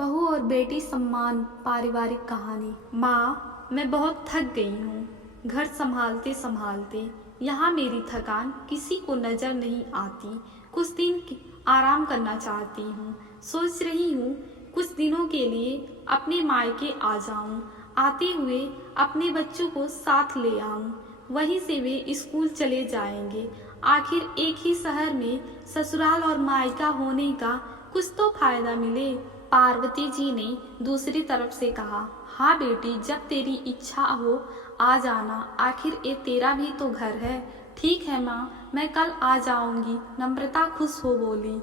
बहू और बेटी सम्मान पारिवारिक कहानी। माँ, मैं बहुत थक गई हूँ। घर संभालते संभालते यहाँ मेरी थकान किसी को नजर नहीं आती। कुछ दिन आराम करना चाहती हूँ। सोच रही हूँ कुछ दिनों के लिए अपने मायके आ जाऊँ। आते हुए अपने बच्चों को साथ ले आऊँ। वहीं से वे स्कूल चले जाएंगे। आखिर एक ही शहर में ससुराल और मायका होने का कुछ तो फायदा मिले। पार्वती जी ने दूसरी तरफ से कहा, हाँ बेटी, जब तेरी इच्छा हो आ जाना। आखिर ये तेरा भी तो घर है। ठीक है माँ, मैं कल आ जाऊंगी। नम्रता खुश हो बोली।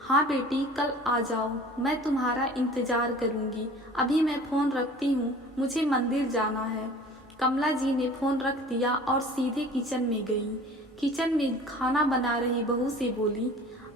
हाँ बेटी, कल आ जाओ, मैं तुम्हारा इंतजार करूंगी। अभी मैं फोन रखती हूँ, मुझे मंदिर जाना है। कमला जी ने फोन रख दिया और सीधे किचन में गई। किचन में खाना बना रही बहू से बोली,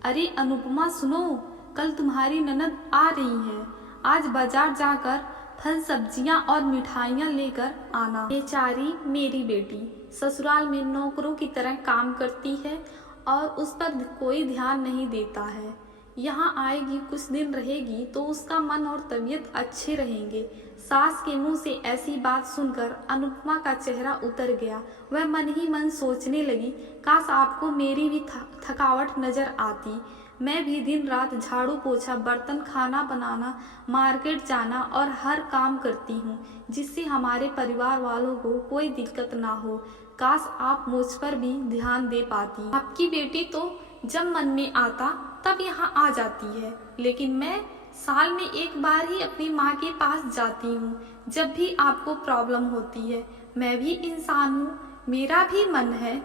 अरे अनुपमा सुनो, कल तुम्हारी ननद आ रही है। आज बाजार जाकर फल सब्जियां और मिठाइयां लेकर आना। बेचारी मेरी बेटी ससुराल में नौकरों की तरह काम करती है और उस पर कोई ध्यान नहीं देता है। यहाँ आएगी, कुछ दिन रहेगी तो उसका मन और तबीयत अच्छे रहेंगे। सास के मुंह से ऐसी बात सुनकर अनुपमा का चेहरा उतर गया। वह मन ही मन सोचने लगी, काश आपको मेरी भी थकावट नजर आती। मैं भी दिन रात झाड़ू पोछा, बर्तन, खाना बनाना, मार्केट जाना और हर काम करती हूँ, जिससे हमारे परिवार वालों को कोई दिक्कत ना हो। काश आप मुझ पर भी ध्यान दे पाती। आपकी बेटी तो जब मन में आता तब यहाँ आ जाती है, लेकिन मैं साल में एक बार ही अपनी माँ के पास जाती हूँ, जब भी आपको प्रॉब्लम होती है। मैं भी इंसान हूँ, मेरा भी मन है।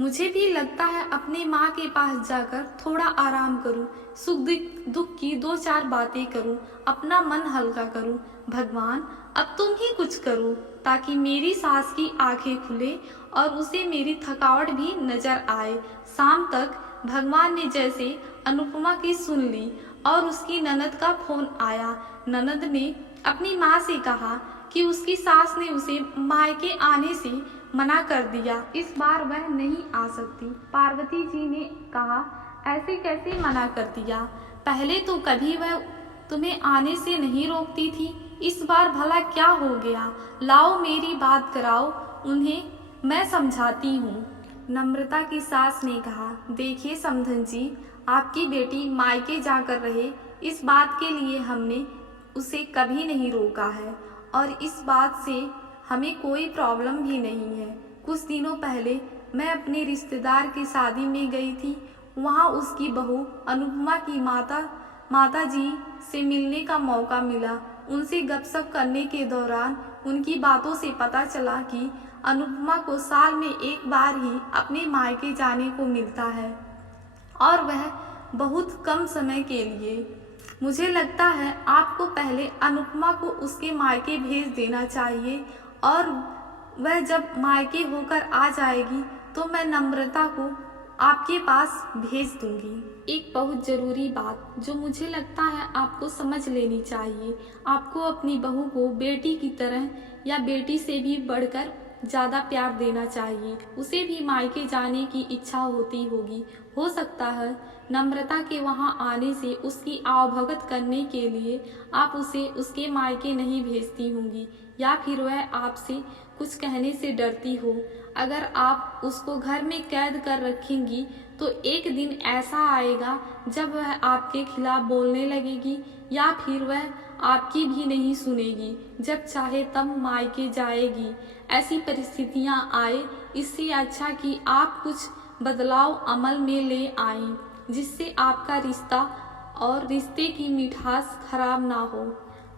मुझे भी लगता है अपनी माँ के पास जाकर थोड़ा आराम करूं, सुख दुख की दो चार बातें करूं, अपना मन हल्का करूं। भगवान, अब तुम ही कुछ करो ताकि मेरी सास की आंखें खुले और उसे मेरी थकावट भी नजर आए। शाम तक भगवान ने जैसे अनुपमा की सुन ली और उसकी ननद का फोन आया। ननद ने अपनी माँ से कहा कि उसकी सास ने उसे मायके आने से मना कर दिया, इस बार वह नहीं आ सकती। पार्वती जी ने कहा, ऐसे कैसे मना कर दिया? पहले तो कभी वह तुम्हें आने से नहीं रोकती थी, इस बार भला क्या हो गया? लाओ मेरी बात कराओ उन्हें, मैं समझाती हूँ। नम्रता की सास ने कहा, देखिए समधन जी, आपकी बेटी मायके जाकर रहे, इस बात के लिए हमने उसे कभी नहीं रोका है और इस बात से हमें कोई प्रॉब्लम भी नहीं है। कुछ दिनों पहले मैं अपने रिश्तेदार की शादी में गई थी। वहाँ उसकी बहू अनुपमा की माता जी से मिलने का मौका मिला। उनसे गपशप करने के दौरान उनकी बातों से पता चला कि अनुपमा को साल में एक बार ही अपने मायके जाने को मिलता है और वह बहुत कम समय के लिए। मुझे लगता है आपको पहले अनुपमा को उसके मायके भेज देना चाहिए और वह जब मायके होकर आ जाएगी तो मैं नम्रता को आपके पास भेज दूंगी। एक बहुत ज़रूरी बात जो मुझे लगता है आपको समझ लेनी चाहिए, आपको अपनी बहू को बेटी की तरह या बेटी से भी बढ़कर ज़्यादा प्यार देना चाहिए। उसे भी मायके जाने की इच्छा होती होगी। हो सकता है नम्रता के वहाँ आने से उसकी आवभगत करने के लिए आप उसे उसके मायके नहीं भेजती होंगी, या फिर वह आपसे कुछ कहने से डरती हो। अगर आप उसको घर में कैद कर रखेंगी तो एक दिन ऐसा आएगा जब वह आपके खिलाफ बोलने लगेगी या फिर वह आपकी भी नहीं सुनेगी। जब चाहे तब मायके जाएगी। ऐसी परिस्थितियां आए, इससे अच्छा कि आप कुछ बदलाव अमल में ले आएं, जिससे आपका रिश्ता और रिश्ते की मिठास खराब ना हो।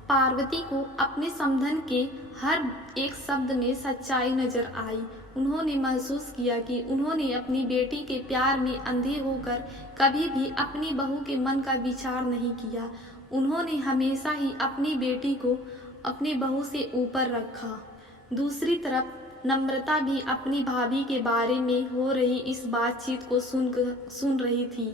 पार्वती को अपने समधन के हर एक शब्द में सच्चाई नजर आई। उन्होंने महसूस किया कि उन्होंने अपनी बेटी के प्यार में अंधे होकर कभी भी अपनी बहू के मन का विचार नहीं किया। उन्होंने हमेशा ही अपनी बेटी को अपनी बहू से ऊपर रखा। दूसरी तरफ नम्रता भी अपनी भाभी के बारे में हो रही इस बातचीत को सुन रही थी।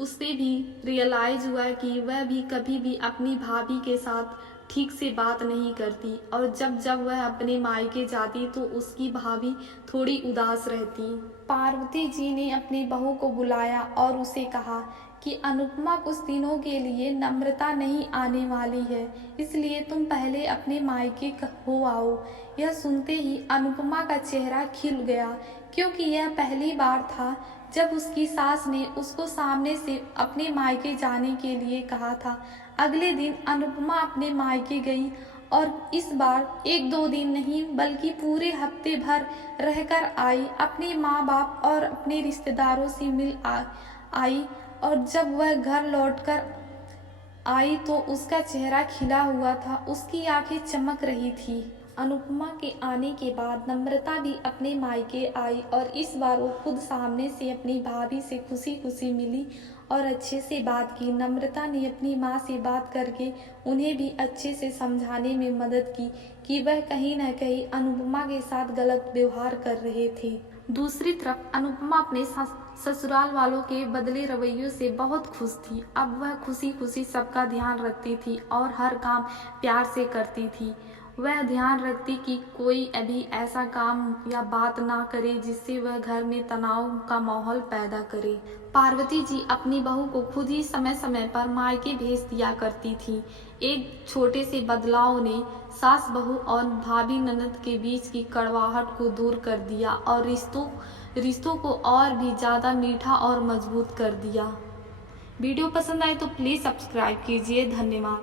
उससे भी रियलाइज हुआ कि वह भी कभी भी अपनी भाभी के साथ ठीक से बात नहीं करती और जब जब वह अपने मायके जाती तो उसकी भाभी थोड़ी उदास रहती। पार्वती जी ने अपनी बहू को बुलाया और उसे कहा कि अनुपमा कुछ दिनों के लिए नम्रता नहीं आने वाली है, इसलिए तुम पहले अपने मायके हो आओ। यह सुनते ही अनुपमा का चेहरा खिल गया, क्योंकि यह पहली बार था जब उसकी सास ने उसको सामने से अपने मायके जाने के लिए कहा था। अगले दिन अनुपमा अपने मायके गई और इस बार 1-2 दिन नहीं बल्कि पूरे हफ्ते भर रहकर आई। अपने माँ बाप और अपने रिश्तेदारों से मिल आई और जब वह घर लौटकर आई तो उसका चेहरा खिला हुआ था, उसकी आंखें चमक रही थी। अनुपमा के आने के बाद नम्रता भी अपने मायके आई और इस बार वो खुद सामने से अपनी भाभी से खुशी खुशी मिली और अच्छे से बात की। नम्रता ने अपनी माँ से बात करके उन्हें भी अच्छे से समझाने में मदद की कि वह कहीं न कहीं अनुपमा के साथ गलत व्यवहार कर रहे थे। दूसरी तरफ अनुपमा अपने ससुराल वालों के बदले रवैयों से बहुत खुश थी। अब वह खुशी खुशी सबका ध्यान रखती थी और हर काम प्यार से करती थी। वह ध्यान रखती कि कोई अभी ऐसा काम या बात ना करे जिससे वह घर में तनाव का माहौल पैदा करे। पार्वती जी अपनी बहू को खुद ही समय समय पर मायके भेज दिया करती थी। एक छोटे से बदलाव ने सास बहू और भाभी ननद के बीच की कड़वाहट को दूर कर दिया और रिश्तों को और भी ज़्यादा मीठा और मजबूत कर दिया। वीडियो पसंद आए तो प्लीज़ सब्सक्राइब कीजिए। धन्यवाद।